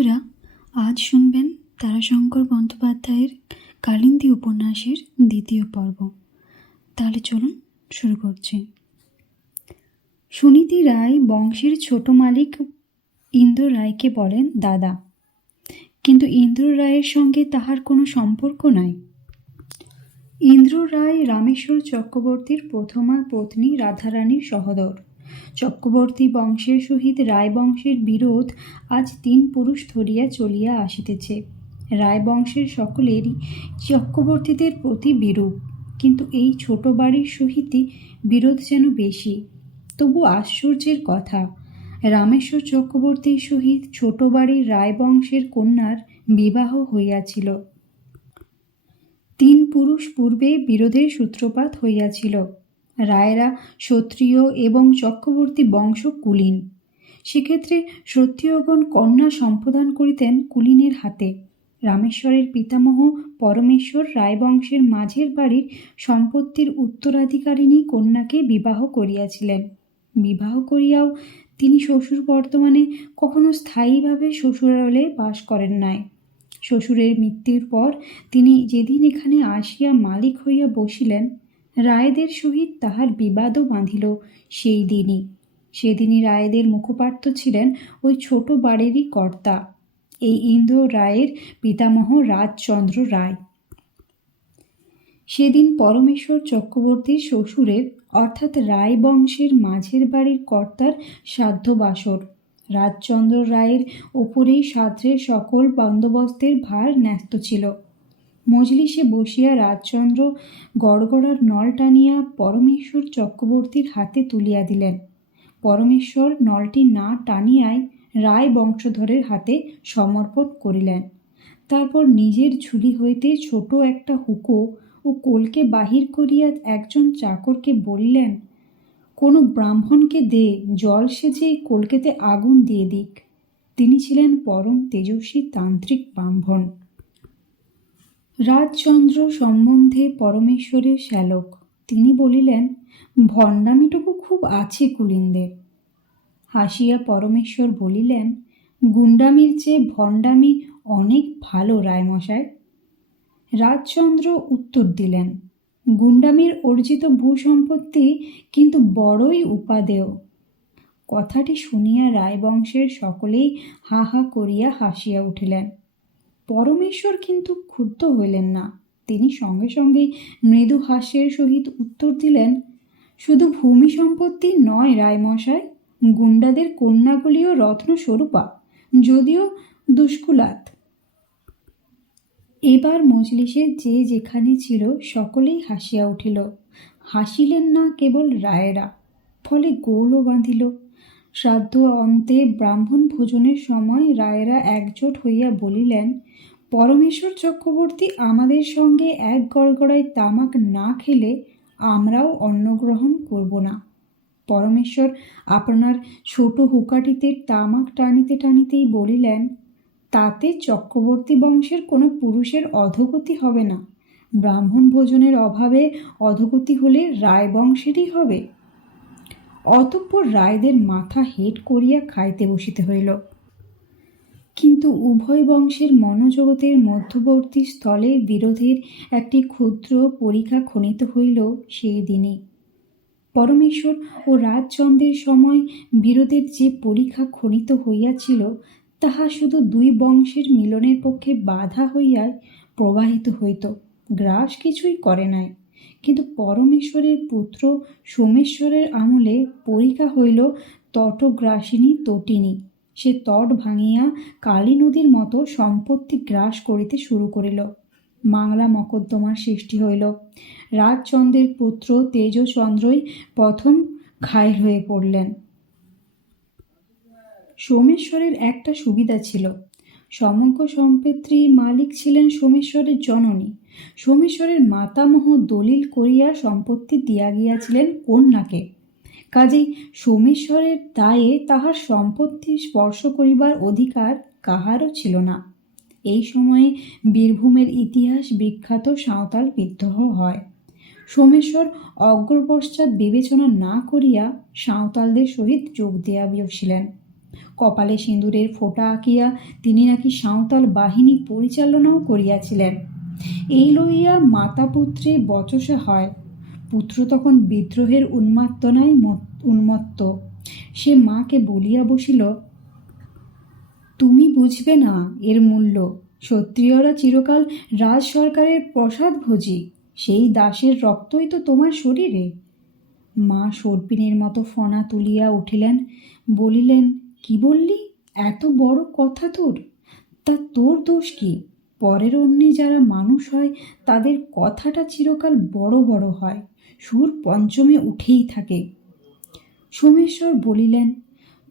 বন্ধুরা, আজ শুনবেন তারাশঙ্কর বন্দ্যোপাধ্যায়ের কালিন্দী উপন্যাসের দ্বিতীয় পর্ব। তাহলে চলুন শুরু করছি। সুনীতি রায় বংশের ছোট মালিক ইন্দ্র রায়কে বলেন দাদা, কিন্তু ইন্দ্র রায়ের সঙ্গে তাহার কোনো সম্পর্ক নাই। ইন্দ্র রায় রামেশ্বর চক্রবর্তীর প্রথমা পত্নী রাধারানীর সহোদর। চক্রবর্তী বংশের সহিত রায় বংশের বিরোধ আজ 3 পুরুষ ধরিয়া চলিয়া আসিতেছে। রায় বংশের সকলেরই চক্রবর্তীদের প্রতি বিরূপ, কিন্তু এই ছোট বাড়ির সহিতই বিরোধ যেন বেশি। তবু আশ্চর্যের কথা, রামেশ্বর চক্রবর্তীর সহিত ছোট বাড়ির রায় বংশের কন্যার বিবাহ হইয়াছিল। 3 পুরুষ পূর্বে বিরোধের সূত্রপাত হইয়াছিল। রায়েরা ক্ষত্রিয় এবং চক্রবর্তী বংশ কুলীন। সেক্ষেত্রে ক্ষত্রিয়গণ কন্যা সম্প্রদান করিতেন কুলীনের হাতে। রামেশ্বরের পিতামহ পরমেশ্বর রায়বংশের মাঝের বাড়ির সম্পত্তির উত্তরাধিকারিণী কন্যাকে বিবাহ করিয়াছিলেন। বিবাহ করিয়াও তিনি শ্বশুর বর্তমানে কখনো স্থায়ীভাবে শ্বশুরালয়ে বাস করেন নাই। শ্বশুরের মৃত্যুর পর তিনি যেদিন এখানে আসিয়া মালিক হইয়া বসিলেন, রায়দের সহিত তাহার বিবাদও বাঁধিল সেই দিনই। সেদিনই রায়দের মুখপাত্র ছিলেন ওই ছোট বাড়িরই কর্তা, এই ইন্দ্র রায়ের পিতামহ রাজচন্দ্র রায়। সেদিন পরমেশ্বর চক্রবর্তীর শ্বশুরের অর্থাৎ রায় বংশের মাঝের বাড়ির কর্তার শ্রাদ্ধ বাসর। রাজচন্দ্র রায়ের ওপরেই শ্রাদ্ধের সকল বন্দোবস্তের ভার ন্যস্ত ছিল। মজলিসে বসিয়া রাজচন্দ্র গড়গড়ার নল টানিয়া পরমেশ্বর চক্রবর্তীর হাতে তুলিয়া দিলেন। পরমেশ্বর নলটি না টানিয়াই রায় বংশধরের হাতে সমর্পণ করিলেন। তারপর নিজের ঝুলি হইতে ছোট একটা হুঁকো ও কলকে বাহির করিয়া একজন চাকরকে বলিলেন, কোনো ব্রাহ্মণকে দে, জল সেজে কলকেতে আগুন দিয়ে দিক। তিনি ছিলেন পরম তেজস্বী তান্ত্রিক ব্রাহ্মণ। রাজচন্দ্র সম্বন্ধে পরমেশ্বরের শ্যালক। তিনি বলিলেন, ভণ্ডামিটুকু খুব আছে কুলীনদের। হাসিয়া পরমেশ্বর বলিলেন, গুন্ডামির চেয়ে ভণ্ডামি অনেক ভালো রায়মশাই। রাজচন্দ্র উত্তর দিলেন, গুন্ডামির অর্জিত ভূসম্পত্তি কিন্তু বড়ই উপাদেয়। কথাটি শুনিয়া রায়বংশের সকলেই হা হা করিয়া হাসিয়া উঠিলেন। পরমেশ্বর কিন্তু ক্ষুব্ধ হইলেন না। তিনি সঙ্গে সঙ্গেই মৃদু হাস্যের সহিত উত্তর দিলেন, শুধু ভূমি সম্পত্তি নয় রায়মশাই, গুন্ডাদের কন্যাগুলিও রত্নস্বরূপা, যদিও দুষ্কুলাত। এবার মজলিসে যে যেখানে ছিল সকলেই হাসিয়া উঠিল। হাসিলেন না কেবল রায়েরা, ফলে গোলও বাঁধিল। শ্রাদ্ধ অন্তে ব্রাহ্মণ ভোজনের সময় রায়েরা একজোট হইয়া বলিলেন, পরমেশ্বর চক্রবর্তী আমাদের সঙ্গে এক গড়গড়ায় তামাক না খেলে আমরাও অন্ন গ্রহণ করব না। পরমেশ্বর আপনার ছোট হুকাটিতে তামাক টানিতে টানিতেই বলিলেন, তাতে চক্রবর্তী বংশের কোনো পুরুষের অধোগতি হবে না। ব্রাহ্মণ ভোজনের অভাবে অধোগতি হলে রায় বংশেরই হবে। অতঃপর রায়দের মাথা হেট করিয়া খাইতে বসিতে হইল। কিন্তু উভয় বংশের মনোজগতের মধ্যবর্তী স্থলে বিরোধের একটি ক্ষুদ্র পরীক্ষা খনিত হইল সেই দিনই। পরমেশ্বর ও রাজচন্দ্রের সময় বিরোধের যে পরীক্ষা খনিত হইয়াছিল, তাহা শুধু 2 বংশের মিলনের পক্ষে বাধা হইয়াই প্রবাহিত হইত, গ্রাস কিছুই করে নাই। কিন্তু পরমেশ্বরের পুত্র সোমেশ্বরের আমলে পরীক্ষা হইল তটগ্রাসিনী তটিনী। সে তট ভাঙিয়া কালী নদীর মতো সম্পত্তি গ্রাস করিতে শুরু করিল। মাংলা মকদ্দমার সৃষ্টি হইল। রাজচন্দ্রের পুত্র তেজচন্দ্রই প্রথম ঘায়েল হয়ে পড়লেন। সোমেশ্বরের একটা সুবিধা ছিল, সমগ্র সম্পত্তির মালিক ছিলেন সোমেশ্বরের জননী। সোমেশ্বরের মাতামহ দলিল করিয়া সম্পত্তি দিয়া গিয়াছিলেন কন্যাকে। কাজেই সোমেশ্বরের দায়ে তাহার সম্পত্তি স্পর্শ করিবার অধিকার কাহারও ছিল না। এই সময়ে বীরভূমের ইতিহাস বিখ্যাত সাঁওতাল বিদ্রোহ হয়। সোমেশ্বর অগ্রপশ্চাৎ বিবেচনা না করিয়া সাঁওতালদের সহিত যোগ দিয়া বসিলেন। কপালে সিঁদুরের ফোঁটা আঁকিয়া তিনি নাকি সাঁওতাল বাহিনী পরিচালনাও করিয়াছিলেন। এই লইয়া মাতা পুত্রে বচসা হয়। পুত্র তখন বিদ্রোহের উন্মাত্তনায় উন্মত্ত। সে মাকে বলিয়া বসিল, তুমি বুঝবে না এর মূল্য। ক্ষত্রিয়রা চিরকাল রাজ সরকারের প্রসাদভোজী, সেই দাসের রক্তই তো তোমার শরীরে। মা সর্পিনীর মতো ফণা তুলিয়া উঠিলেন, বলিলেন, কি বললি? এত বড় কথা তোর? তা তোর দোষ কি? পরের অন্যে যারা মানুষ হয় তাদের কথাটা চিরকাল বড় বড় হয়, সুর পঞ্চমে উঠেই থাকে। সোমেশ্বর বলিলেন,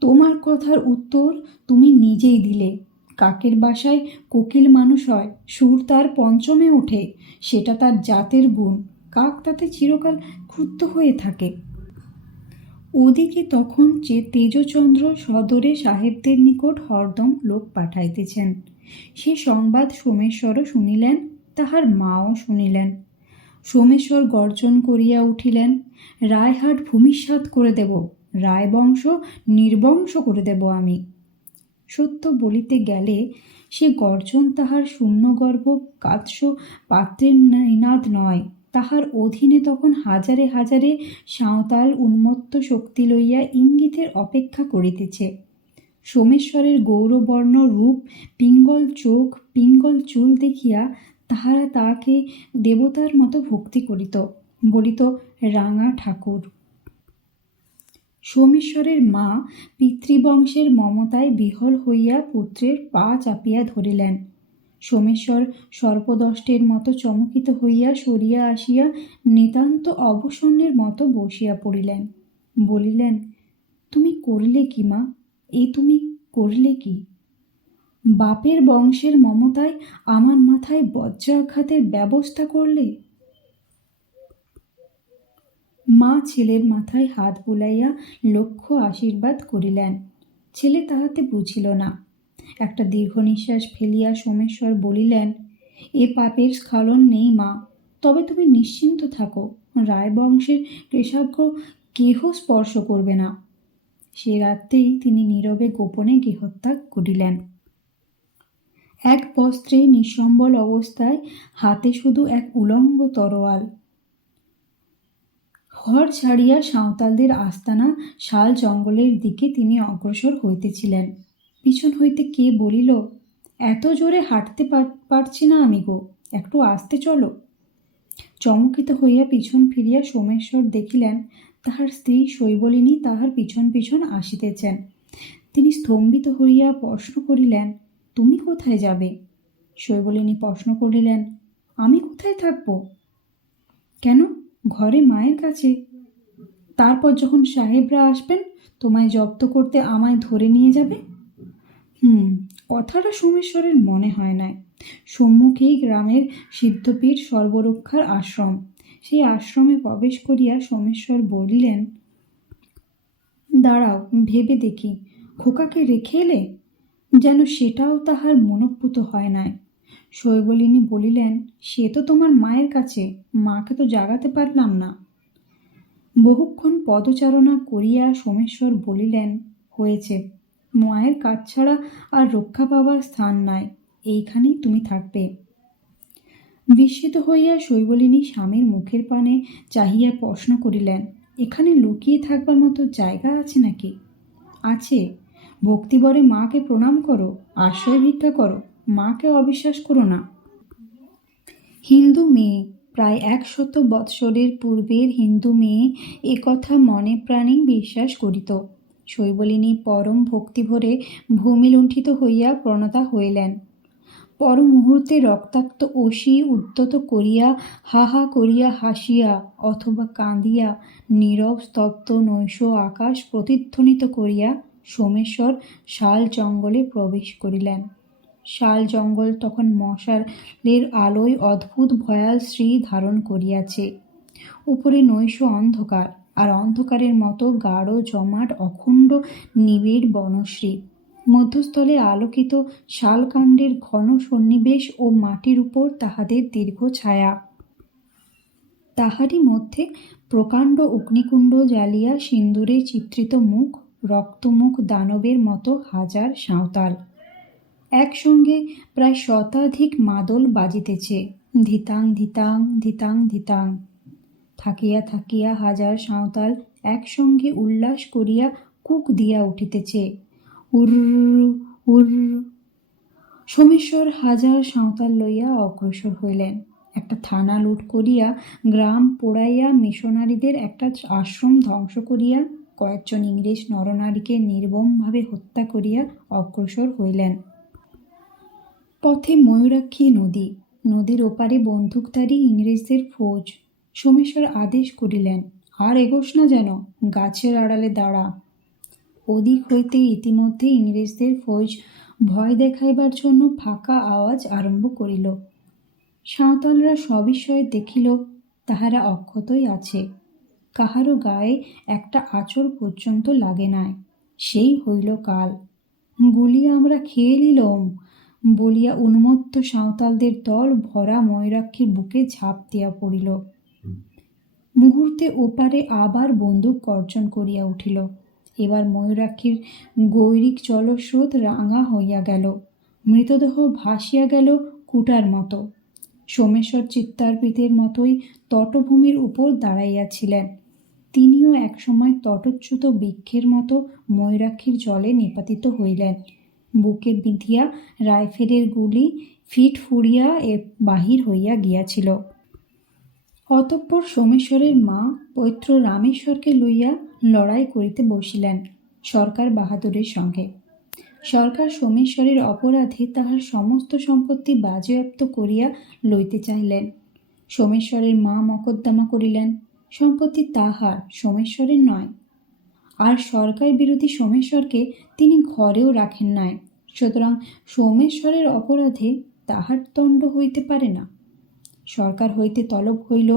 তোমার কথার উত্তর তুমি নিজেই দিলে। কাকের বাসায় কোকিল মানুষ হয়, সুর তার পঞ্চমে ওঠে, সেটা তার জাতের গুণ। কাক তাতে চিরকাল ক্ষুব্ধ হয়ে থাকে। ওদিকে তখন যে তেজচন্দ্র সদরে সাহেবদের নিকট হরদম লোক পাঠাইতেছেন, সে সংবাদ সোমেশ্বরও শুনিলেন, তাহার মাও শুনিলেন। সোমেশ্বর গর্জন করিয়া উঠিলেন, রায়হাট ভূমিসাৎ করে দেব, রায়বংশ নির্বংশ করে দেব আমি। সত্য বলিতে গেলে সে গর্জন তাহার শূন্যগর্ভ কাৎস্য পাত্রের নিনাদ নয়। তাহার অধীনে তখন হাজারে হাজারে সাঁওতাল উন্মত্ত শক্তি লইয়া ইঙ্গিতের অপেক্ষা করিতেছে। সোমেশ্বরের গৌরবর্ণ রূপ, পিঙ্গল চোখ, পিঙ্গল চুল দেখিয়া তাহারা তাহাকে দেবতার মতো ভক্তি করিত, বলিত, রাঙা ঠাকুর। সোমেশ্বরের মা পিতৃবংশের মমতায় বিহ্বল হইয়া পুত্রের পা চাপিয়া ধরিলেন। সোমেশ্বর সর্পদষ্টের মতো চমকিত হইয়া সরিয়া আসিয়া নিতান্ত অবসন্নের মতো বসিয়া পড়িলেন। বলিলেন, তুমি করলে কি মা? এ তুমি করলে কি? বাপের বংশের মমতায় আমার মাথায় বজ্রাঘাতের ব্যবস্থা করলে। মা ছেলের মাথায় হাত বুলাইয়া লক্ষ্য আশীর্বাদ করিলেন। ছেলে তাহাতে বুঝিল না। একটা দীর্ঘ নিঃশ্বাস ফেলিয়া সোমেশ্বর বলিলেন, এ পাপের স্খলন নেই মা, তবে তুমি নিশ্চিন্ত থাকো, রায়বংশের কেশাগ্র কেহ স্পর্শ করবে না। সে রাত্রেই তিনি নীরবে গোপনে গৃহত্যাগ করিলেন। এক বস্ত্রে নিঃসম্বল অবস্থায়, হাতে শুধু এক উলঙ্গ তরোয়াল। ঘর ছাড়িয়া সাঁওতালদের আস্তানা শাল জঙ্গলের দিকে তিনি অগ্রসর হইতেছিলেন। পিছন হইতে কে বলিল, এত জোরে হাঁটতে পারছি না আমি গো, একটু আস্তে চলো। চমকিত হইয়া পিছন ফিরিয়া সোমেশ্বর দেখিলেন তাহার স্ত্রী শৈবলিনী তাহার পিছন পিছন আসিতেছেন। তিনি স্তম্ভিত হইয়া প্রশ্ন করিলেন, তুমি কোথায় যাবে? শৈবলিনী প্রশ্ন করিলেন, আমি কোথায় থাকব? কেন? ঘরে মায়ের কাছে। তারপর যখন সাহেবরা আসবেন তোমায় জব্দ করতে আমায় ধরে নিয়ে যাবে। কথাটা সোমেশ্বরের মনে হয় নাই। সম্মুখেই গ্রামের সিদ্ধপীঠ সর্বরক্ষার আশ্রম। সেই আশ্রমে প্রবেশ করিয়া সোমেশ্বর বলিলেন, দাঁড়াও, ভেবে দেখি, খোকাকে রেখে এলে? যেন সেটাও তাহার মনোপুত হয় নাই। শৈবলিনী বলিলেন, সে তো তোমার মায়ের কাছে, মাকে তো জাগাতে পারলাম না। বহুক্ষণ পদচারণা করিয়া সোমেশ্বর বলিলেন, হয়েছে, মায়ের কাছ ছাড়া আর রক্ষা পাবার স্থান নাই, এইখানেই তুমি থাকবে। বিস্মিত হইয়া শৈবলিনী স্বামীর মুখের পানে চাহিয়া প্রশ্ন করিলেন, এখানে লুকিয়ে থাকবার মতো জায়গা আছে নাকি? আছে। ভক্তিবরে মাকে প্রণাম করো, আশ্রয় ভিক্ষা করো, মাকে অবিশ্বাস করো না। হিন্দু মেয়ে, প্রায় 100 বৎসরের পূর্বের হিন্দু মেয়ে এ কথা মনে প্রাণে বিশ্বাস করিত। শৈবলিনী পরম ভক্তিভরে ভূমিলুণ্ঠিত হইয়া প্রণতা হইলেন। পর মুহূর্তে রক্তাক্ত অসি উদ্যত করিয়া হা হা করিয়া হাসিয়া অথবা কাঁদিয়া নীরব স্তব্ধ নৈশ আকাশ প্রতিধ্বনিত করিয়া সোমেশ্বর শাল জঙ্গলে প্রবেশ করিলেন। শাল জঙ্গল তখন মশালের আলোয় অদ্ভুত ভয়াল শ্রী ধারণ করিয়াছে। উপরে নৈশ অন্ধকার, আর অন্ধকারের মতো গাঢ় জমাট অখণ্ড নিবিড় বনশ্রী। মধ্যস্থলে আলোকিত শালকাণ্ডের ঘন সন্নিবেশ ও মাটির উপর তাহাদের দীর্ঘ ছায়া। তাহারই মধ্যে প্রকাণ্ড অগ্নিকুণ্ড জ্বালিয়া সিন্দুরে চিত্রিত মুখ রক্তমুখ দানবের মতো হাজার সাঁওতাল। একসঙ্গে প্রায় শতাধিক মাদল বাজিতেছে, ধিতাং ধিতাং ধিতাং ধিতাং। থাকিয়া থাকিয়া হাজার সাঁওতাল একসঙ্গে উল্লাস করিয়া কুক দিয়া উঠিতেছে, উর্র উর্র। সোমেশ্বর হাজার সাঁওতাল লইয়া অগ্রসর হইলেন। একটা থানা লুট করিয়া, গ্রাম পোড়াইয়া, মিশনারিদের একটা আশ্রম ধ্বংস করিয়া, কয়েকজন ইংরেজ নরনারীকে নির্মমভাবে হত্যা করিয়া অগ্রসর হইলেন। পথে ময়ূরাক্ষী নদী, নদীর ওপারে বন্দুকধারী ইংরেজদের ফৌজ। সোমেশ্বর আদেশ করিলেন, আর এগোস না যেন, গাছের আড়ালে দাঁড়া। ওদিক হইতে ইতিমধ্যে ইংরেজদের ফৌজ ভয় দেখাইবার জন্য ফাঁকা আওয়াজ আরম্ভ করিল। সাঁওতালরা সবিস্ময়ে দেখিল তাহারা অক্ষতই আছে, কাহারও গায়ে একটা আঁচড় পর্যন্ত লাগে নাই। সেই হইল কাল, গুলি আমরা খেয়ে নিলুম বলিয়া উন্মত্ত সাঁওতালদের দল ভরা ময়ূরাক্ষীর বুকে ঝাঁপ দিয়া পড়িল। মুহূর্তে ওপারে আবার বন্দুক গর্জন করিয়া উঠিল। এবার ময়ূরাক্ষীর গৈরিক জলস্রোত রাঙা হইয়া গেল, মৃতদেহ ভাসিয়া গেল কুটার মতো। সোমেশ্বর চিত্তার্পিতের মতোই তটভূমির উপর দাঁড়াইয়াছিলেন। তিনিও একসময় তটোচ্যুত বৃক্ষের মতো ময়ূরাক্ষীর জলে নিপাতিত হইলেন। বুকে বিঁধিয়া রাইফেলের গুলি ফিট ফুরিয়া বাহির হইয়া গিয়াছিল। অতঃপর সোমেশ্বরের মা পৈত্র রামেশ্বরকে লইয়া লড়াই করিতে বসিলেন সরকার বাহাদুরের সঙ্গে। সরকার সোমেশ্বরের অপরাধে তাহার সমস্ত সম্পত্তি বাজেয়াপ্ত করিয়া লইতে চাইলেন। সোমেশ্বরের মা মকদ্দমা করিলেন, সম্পত্তি তাহার, সোমেশ্বরের নয়। আর সরকার বিরোধী সোমেশ্বরকে তিনি ঘরেও রাখেন নাই, সুতরাং সোমেশ্বরের অপরাধে তাহার দণ্ড হইতে পারে না। সরকার হইতে তলব হইল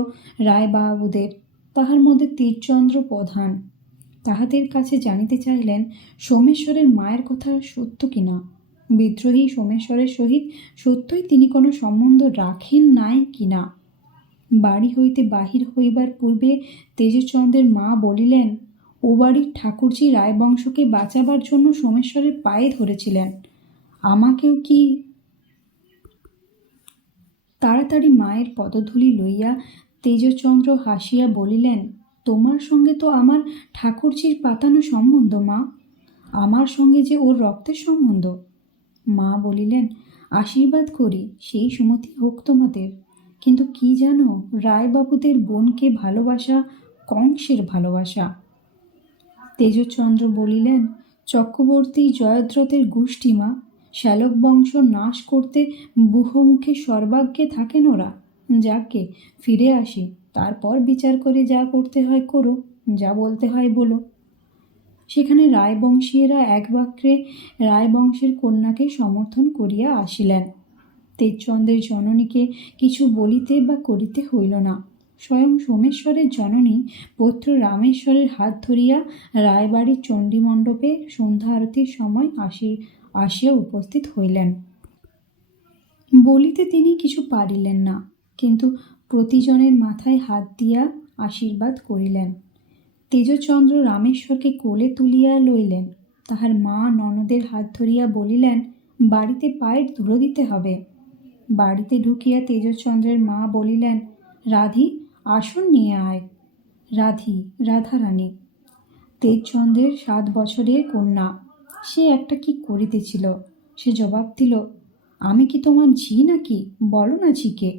রায়বাবুদের, তাহার মধ্যে তীরচন্দ্র প্রধান। তাহাদের কাছে জানিতে চাইলেন সোমেশ্বরের মায়ের কথা সত্য কিনা, বিদ্রোহী সোমেশ্বরের সহিত সত্যই তিনি কোনো সম্বন্ধ রাখেন নাই কিনা। বাড়ি হইতে বাহির হইবার পূর্বে তেজচন্দ্রের মা বলিলেন, ও বাড়ির ঠাকুরজি রায়বংশকে বাঁচাবার জন্য সোমেশ্বরের পায়ে ধরেছিলেন, আমাকেও কি? তাড়াতাড়ি মায়ের পদধূলি লইয়া তেজচন্দ্র হাসিয়া বলিলেন, তোমার সঙ্গে তো আমার ঠাকুরজির পাতানো সম্বন্ধ মা, আমার সঙ্গে যে ওর রক্তের সম্বন্ধ। মা বলিলেন, আশীর্বাদ করি সেই সুমতি হোক তোমাদের, কিন্তু কি জানো, রায়বাবুদের বোনকে ভালোবাসা কংসের ভালোবাসা। তেজচন্দ্র বলিলেন, চক্রবর্তী জয়দ্রথের গোষ্ঠী মা, শ্যালক বংশ নাশ করতে বুহমুখে সর্বাগ্যে থাকেন ওরা। যাকে ফিরে আসি, তারপর বিচার করে যা করতে হয় করো, যা বলতে হয় বলো। সেখানে রায়বংশীয়রা এক বাক্যে রায়বংশের কন্যাকে সমর্থন করিয়া আসিলেন। তেজচন্দ্রের জননীকে কিছু বলিতে বা করিতে হইল না। স্বয়ং সোমেশ্বরের জননী পৌত্র রামেশ্বরের হাত ধরিয়া রায়বাড়ির চণ্ডীমণ্ডপে সন্ধ্যা আরতির সময় আসিয়া উপস্থিত হইলেন। বলিতে তিনি কিছু পারিলেন না, কিন্তু প্রতিজনের মাথায় হাত দিয়া আশীর্বাদ করিলেন। তেজচন্দ্র রামেশ্বরকে কোলে তুলিয়া লইলেন। তাহার মা ননদের হাত ধরিয়া বলিলেন, বাড়িতে পায়ের ধুলো দিতে হবে। বাড়িতে ঢুকিয়া তেজচন্দ্রের মা বলিলেন, রাধি, আসন নিয়ে আয়। রাধি, রাধারানী, তেজচন্দ্রের 7 বছরের কন্যা। সে একটা কি করিতেছিল। সে জবাব দিল, আমি কি তোমার ঝি নাকি, বলো না ঝিকে।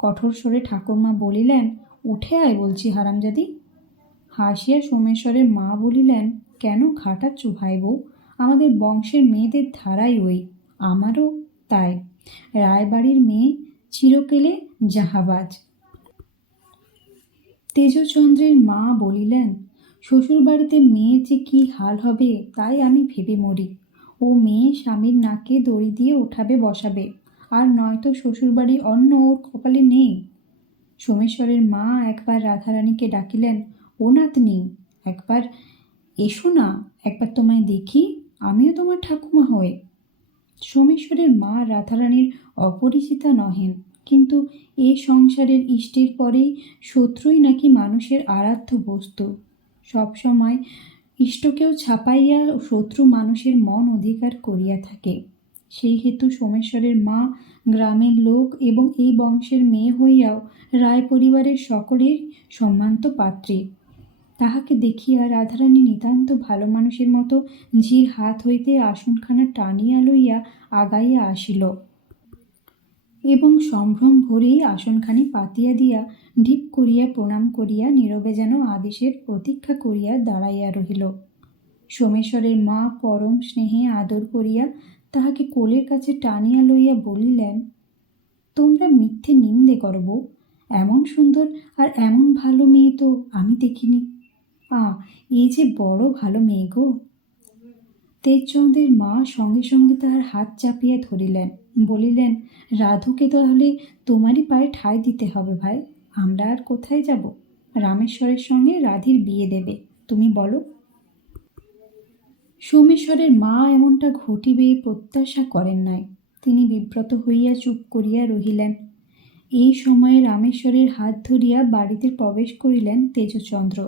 কঠোর স্বরে ঠাকুরমা বলিলেন, উঠে আয় বলছি হারামজাদি। হাসিয়া সোমেশ্বরের মা বলিলেন, কেন খাটাচ্ছ ভাই বউ, আমাদের বংশের মেয়েদের ধারাই ওই, আমারও তাই। রায়বাড়ির মেয়ে চিরকেলে জাহাবাজ। তেজচন্দ্রের মা বলিলেন, শ্বশুরবাড়িতে মেয়ের যে কি হাল হবে তাই আমি ভেবে মরি। ও মেয়ে স্বামীর নাকে দড়ি দিয়ে ওঠাবে বসাবে, আর নয়তো শ্বশুরবাড়ির অন্ন ওর কপালে নেই। সোমেশ্বরের মা একবার রাধারানীকে ডাকিলেন, ও নাতনি, একবার এসো না, একবার তোমায় দেখি, আমিও তোমার ঠাকুমা হই। সোমেশ্বরের মা রাধারানীর অপরিচিতা নহেন, কিন্তু এ সংসারের ইষ্টের পরেই শত্রুই নাকি মানুষের আরাধ্য বস্তু। সবসময় ইষ্টকেও ছাপাইয়া শত্রু মানুষের মন অধিকার করিয়া থাকে। সেই হেতু সোমেশ্বরের মা গ্রামের লোক এবং এই বংশের মেয়ে হইয়াও রায় পরিবারের সকলের সম্মানিত পাত্রী। তাহাকে দেখিয়া রাধারানী নিতান্ত ভালো মানুষের মতো ঝির হাত হইতে আসনখানা টানিয়া লইয়া আগাইয়া আসিল এবং সম্ভ্রম ভরেই আসনখানি পাতিয়া দিয়া ঢিপ করিয়া প্রণাম করিয়া নীরবে যেন আদেশের প্রতীক্ষা করিয়া দাঁড়াইয়া রহিল। সোমেশ্বরের মা পরম স্নেহে আদর করিয়া তাহাকে কোলের কাছে টানিয়া লইয়া বলিলেন, তোমরা মিথ্যে নিন্দে করো বউ, এমন সুন্দর আর এমন ভালো মেয়ে তো আমি দেখিনি। এই যে বড় ভালো মেয়ে গো। তেজচন্দ্রের মা সঙ্গে সঙ্গে তাহার হাত চাপিয়া ধরিলেন, বলিলেন, রাধুকে তাহলে তোমারই পায়ে ঠাঁই দিতে হবে ভাই। আমরা আর কোথায় যাব? রামেশ্বরের সঙ্গে রাধির বিয়ে দেবে, তুমি বলো। সোমেশ্বরের মা এমনটা ঘটিবে প্রত্যাশা করেন নাই। তিনি বিব্রত হইয়া চুপ করিয়া রহিলেন। এই সময়ে রামেশ্বরের হাত ধরিয়া বাড়িতে প্রবেশ করিলেন তেজচন্দ্র।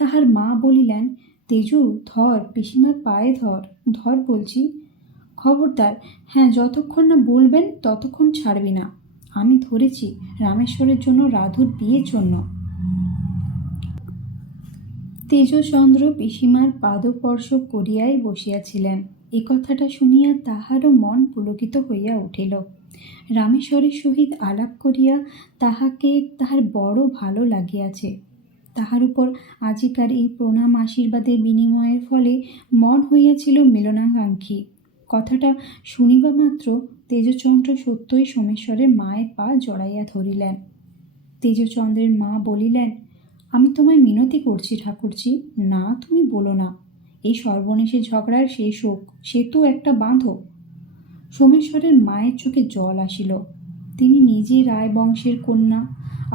তাহার মা বলিলেন, তেজু ধর, পিসিমার পায়ে ধর, ধর বলছি। খবরদার, হ্যাঁ, যতক্ষণ না বলবেন ততক্ষণ ছাড়বি না। আমি ধরেছি রামেশ্বরের জন্য, রাধুর বিয়ের জন্য। তেজচন্দ্র পিসিমার পাদস্পর্শ করিয়াই বসিয়াছিলেন। এ কথাটা শুনিয়া তাহারও মন পুলকিত হইয়া উঠিল। রামেশ্বরের সহিত আলাপ করিয়া তাহাকে তাহার বড় ভালো লাগিয়াছে। তাহার উপর আজিকার এই প্রণাম আশীর্বাদের বিনিময়ের ফলে মন হইয়াছিল মিলনাকাঙ্ক্ষী। কথাটা শুনিবা মাত্র তেজচন্দ্র সত্যই সোমেশ্বরের মায়ের পা জড়াইয়া ধরিলেন। তেজচন্দ্রের মা বলিলেন, আমি তোমায় মিনতি করছি ঠাকুরজি, না তুমি বলো না। এই সর্বনেশে ঝগড়ার শেষ হোক, সেতু একটা বাঁধো। সোমেশ্বরের মায়ের চোখে জল আসিল। তিনি নিজে রায় বংশের কন্যা,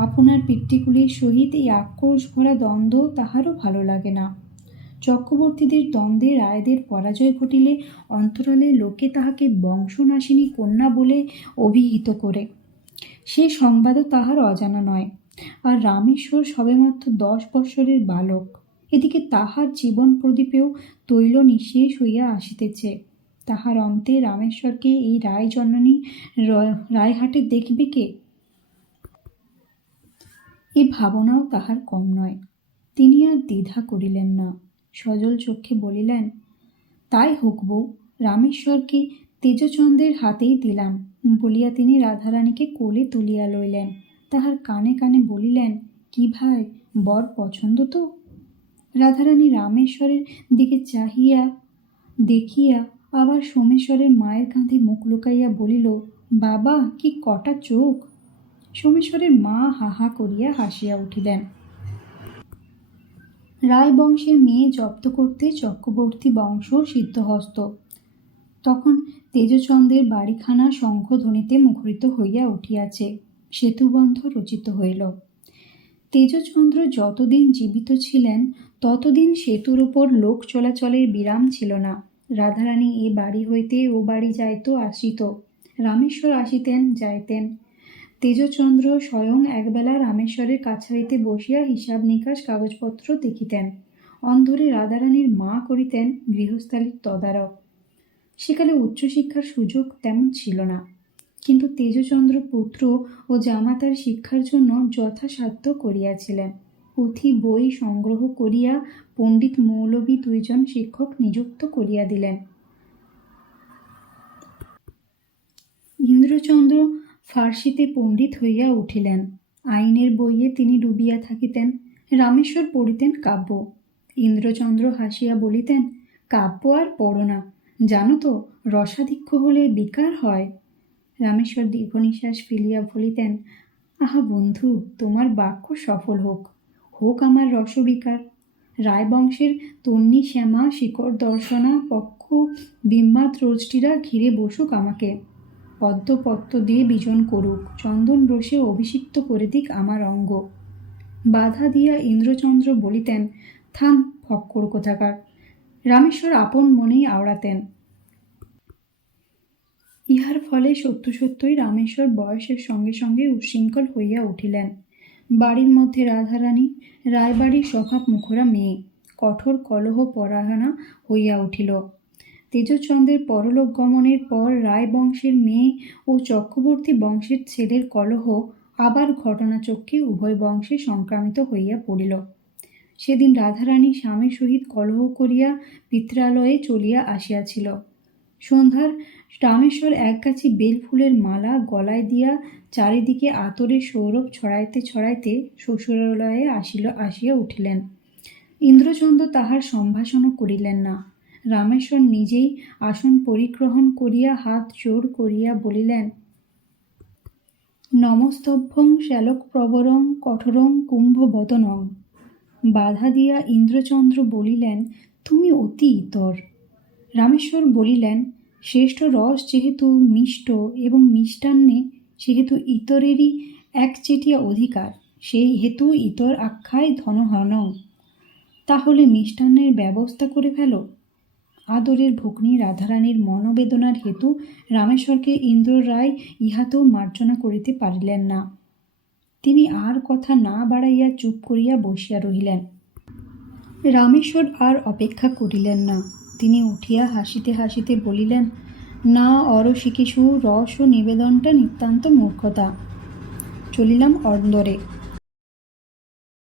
আপনার পিতৃকুলের সহিত এই আক্রোশ ভরা দ্বন্দ্ব তাহারও ভালো লাগে না। চক্রবর্তীদের দ্বন্দ্বে রায়দের পরাজয় ঘটিলে অন্তরালে লোকে তাহাকে বংশনাশিনী কন্যা বলে অভিহিত করে। সে সংবাদও তাহার অজানা নয়। আর রামেশ্বর সবেমাত্র 10 বৎসরের বালক। এদিকে তাহার জীবন প্রদীপেও তৈল নিঃশেষ হইয়া আসিতেছে। তাহার অন্তে রামেশ্বরকে এই রায় জননী রায়হাটে দেখবে কে? এ ভাবনাও তাহার কম নয়। তিনি আর দ্বিধা করিলেন না, সজল চক্ষে বলিলেন, তাই হোক বউ, রামেশ্বরকে তেজচন্দ্রের হাতেই দিলাম বলিয়া তিনি রাধারানীকে কোলে তুলিয়া লইলেন। তাহার কানে কানে বলিলেন, কি ভাই, বর পছন্দ তো? রাধারানী রামেশ্বরের দিকে চাহিয়া দেখিয়া আবার সোমেশ্বরের মায়ের কাঁধে মুখ লুকাইয়া বলিল, বাবা, কি কটা চোখ! সোমেশ্বরের মা হা হা করিয়া হাসিয়া উঠিলেন। রায় বংশের মেয়ে জব্দ করতে চক্রবর্তী বংশ সিদ্ধহস্ত। তখন তেজচন্দ্রের বাড়িখানা শঙ্খধ্বনিতে মুখরিত হইয়া উঠিয়াছে। সেতুবন্ধ রচিত হইল। তেজচন্দ্র যতদিন জীবিত ছিলেন ততদিন সেতুর উপর লোক চলাচলের বিরাম ছিল না। রাধারানী এ বাড়ি হইতে ও বাড়ি যাইত আসিত, রামেশ্বর আসিতেন যাইতেন। তেজচন্দ্র স্বয়ং একবেলা রামেশ্বরের কাছারিতে বসিয়া হিসাব নিকাশ কাগজপত্র দেখিতেন। অন্ধরে রাধারানীর মা করিতেন গৃহস্থালির তদারক। সেকালে উচ্চশিক্ষার সুযোগ তেমন ছিল না, কিন্তু তেজচন্দ্র পুত্র ও জামাতার শিক্ষার জন্য যথাসাধ্য করিয়াছিলেন। পুঁথি বই সংগ্রহ করিয়া পণ্ডিত মৌলবী 2 জন শিক্ষক নিযুক্ত করিয়া দিলেন। ইন্দ্রচন্দ্র ফার্সিতে পণ্ডিত হইয়া উঠিলেন। আইনের বইয়ে তিনি ডুবিয়া থাকিতেন। রামেশ্বর পড়িতেন কাব্য। ইন্দ্রচন্দ্র হাসিয়া বলিতেন, কাব্য আর পড়ো না, জানো তো রসাধিক্য হলে বিকার হয়। রামেশ্বর দীর্ঘ নিঃশ্বাস ফেলিয়া বলিতেন, আহা বন্ধু, তোমার বাক্য সফল হোক, হোক আমার রসবিকার। রায়বংশের তন্নি শ্যামা শিকড় দর্শনা পক্ষ বিম্বাত রোজটিরা ঘিরে বসুক আমাকে, পদ্মপত্র দিয়ে বিজন করুক, চন্দন রসে অভিষিক্ত করে দিক আমার অঙ্গ। বাধা দিয়া ইন্দ্রচন্দ্র বলিতেন, থাম ফক্কর কোথাকার। রামেশ্বর আপন মনেই আওড়াতেন। ইহার ফলে সত্য সত্যই রামেশ্বর বয়সের সঙ্গে সঙ্গে উচ্ছৃঙ্খল হইয়া উঠিলেন। বাড়ির মধ্যে রাধারানী রায়বাড়ির স্বভাব মুখরা মেয়ে, কঠোর কলহ পরায়ণা হইয়া উঠিল। তেজচন্দ্রের পরলোক গমনের পর রায় বংশের মেয়ে ও চক্রবর্তী বংশের ছেলের কলহ আবার ঘটনাচক্রে উভয় বংশে সংক্রামিত হইয়া পড়িল। সেদিন রাধারানী স্বামীর সহিত কলহ করিয়া পিত্রালয়ে চলিয়া আসিয়াছিল। সন্ধ্যার রামেশ্বর একগাছি বেলফুলের মালা গলায় দিয়া চারিদিকে আতরের সৌরভ ছড়াইতে ছড়াইতে শ্বশুরালয়ে আসিয়া উঠিলেন। ইন্দ্রচন্দ্র তাহার সম্ভাষণও করিলেন না। রামেশ্বর নিজেই আসন পরিগ্রহণ করিয়া হাত জোড় করিয়া বলিলেন, নমস্তভ্যং শ্যালকপ্রবরং কঠোরং কুম্ভবদনং। বাধা দিয়া ইন্দ্রচন্দ্র বলিলেন, তুমি অতি ইতর। রামেশ্বর বলিলেন, শ্রেষ্ঠ রস যেহেতু মিষ্ট এবং মিষ্টান্নে সেহেতু ইতরেরই একচেটিয়া অধিকার, সেই হেতু ইতর আখ্যায় ধনহন। তাহলে মিষ্টান্নের ব্যবস্থা করে ফেলো। আদরের ভগ্নী রাধারানীর মনোবেদনার হেতু রামেশ্বরকে ইন্দ্ররায় ইহাতেও মার্জনা করিতে পারিলেন না। তিনি আর কথা না বাড়াইয়া চুপ করিয়া বসিয়া রহিলেন। রামেশ্বর আর অপেক্ষা করিলেন না। তিনি উঠিয়া হাসিতে হাসিতে বলিলেন, না অরসিকেষু রস ও নিবেদনটা নিতান্ত মূর্খতা। চলিলাম অন্দরে।